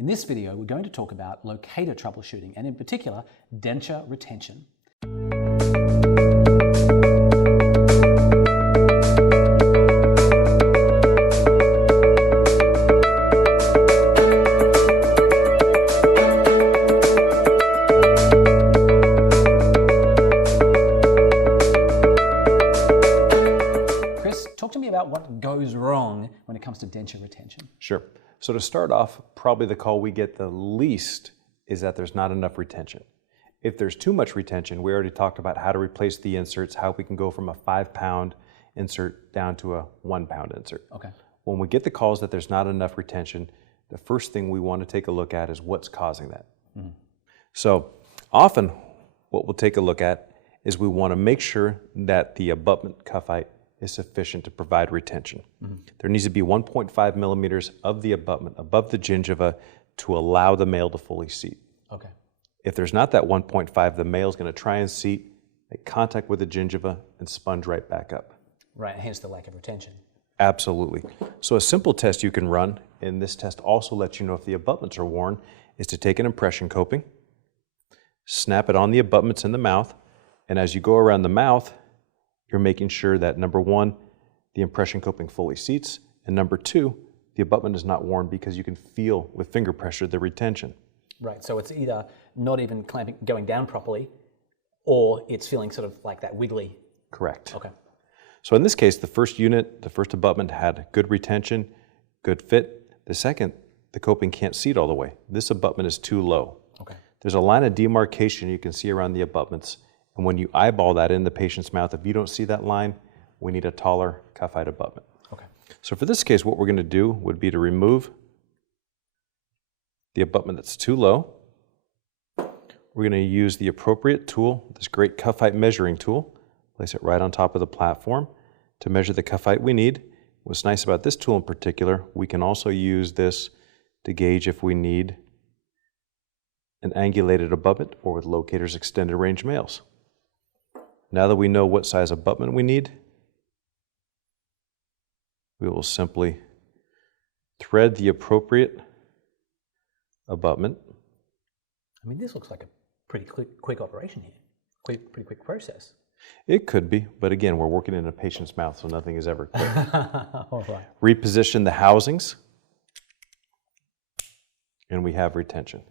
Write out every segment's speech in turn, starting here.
In this video, we're going to talk about locator troubleshooting and in particular, denture retention. Chris, talk to me about what goes wrong when it comes to denture retention. Sure. So to start off, probably the call we get the least is that there's not enough retention. If there's too much retention, we already talked about how to replace the inserts, how we can go from a 5-pound insert down to a 1-pound insert. Okay. When we get the calls that there's not enough retention, the first thing we want to take a look at is what's causing that. So often what we'll take a look at is we want to make sure that the abutment cuff height is sufficient to provide retention. There needs to be 1.5 millimeters of the abutment above the gingiva to allow the male to fully seat. Okay. If there's not that 1.5, the male is going to try and seat, make contact with the gingiva, and sponge right back up. Right, hence the lack of retention. Absolutely. So a simple test you can run, and this test also lets you know if the abutments are worn, is to take an impression coping, snap it on the abutments in the mouth, and as you go around the mouth, you're making sure that number one, the impression coping fully seats, and number two, the abutment is not worn because you can feel with finger pressure the retention. Right, so it's either not even clamping, going down properly, or it's feeling sort of like that wiggly. Correct. Okay. So in this case, the first unit, the first abutment had good retention, good fit. The second, the coping can't seat all the way. This abutment is too low. Okay. There's a line of demarcation you can see around the abutments, and when you eyeball that in the patient's mouth, if you don't see that line, we need a taller cuff height abutment. Okay. So for this case, what we're going to do would be to remove the abutment that's too low. We're going to use the appropriate tool, this great cuff height measuring tool, place it right on top of the platform to measure the cuff height we need. What's nice about this tool in particular, we can also use this to gauge if we need an angulated abutment or with Locator's extended range males. Now that we know what size abutment we need, we will simply thread the appropriate abutment. I mean, this looks like a pretty quick operation here. Pretty quick process. It could be, but again, we're working in a patient's mouth, so nothing is ever quick. All right. Reposition the housings, and we have retention.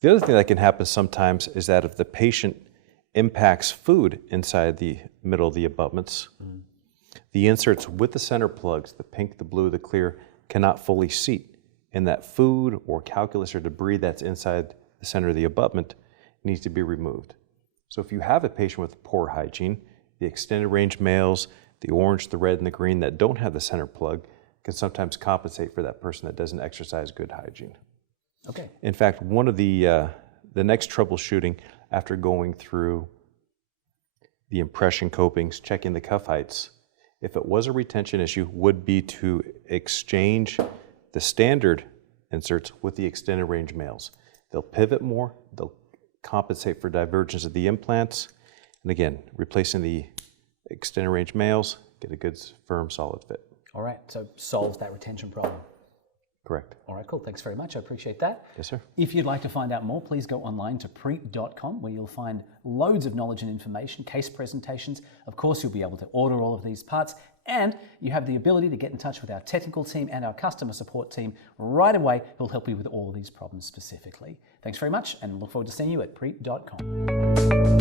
The other thing that can happen sometimes is that if the patient impacts food inside the middle of the abutments, the inserts with the center plugs, the pink, the blue, the clear, cannot fully seat. And that food or calculus or debris that's inside the center of the abutment needs to be removed. So if you have a patient with poor hygiene, the extended range males, the orange, the red, and the green that don't have the center plug can sometimes compensate for that person that doesn't exercise good hygiene. Okay. In fact, one of the next troubleshooting after going through the impression copings, checking the cuff heights, if it was a retention issue, would be to exchange the standard inserts with the extended range males. They'll pivot more, they'll compensate for divergence of the implants, and again, replacing the extended range males, get a good, firm, solid fit. All right, so solves that retention problem. Correct. All right, cool. Thanks very much. I appreciate that. Yes, sir. If you'd like to find out more, please go online to preat.com where you'll find loads of knowledge and information, case presentations. Of course, you'll be able to order all of these parts, and you have the ability to get in touch with our technical team and our customer support team right away who'll help you with all of these problems specifically. Thanks very much, and look forward to seeing you at preat.com.